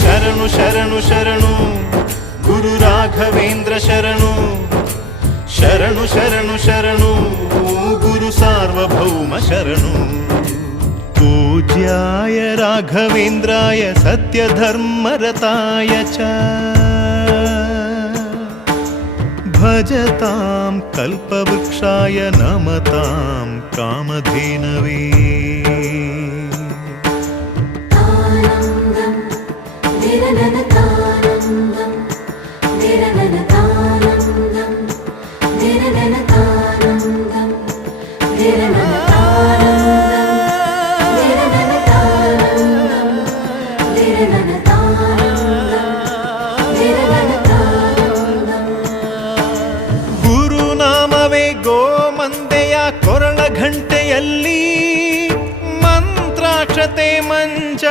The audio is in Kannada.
ಶರಣು ಶರಣು ಶರಣು ಗುರು ರಾಘವೇಂದ್ರ ಶರಣು ಶರಣು ಶರಣು ಶರಣು ಗುರು ಸಾರ್ವಭೌಮ ಶರಣು पूज्याय राघवेन्द्राय सत्यधर्मरताय च भजतां कल्पवृक्षाय नमतां कामधेनवे तानन्दं निरननतानम्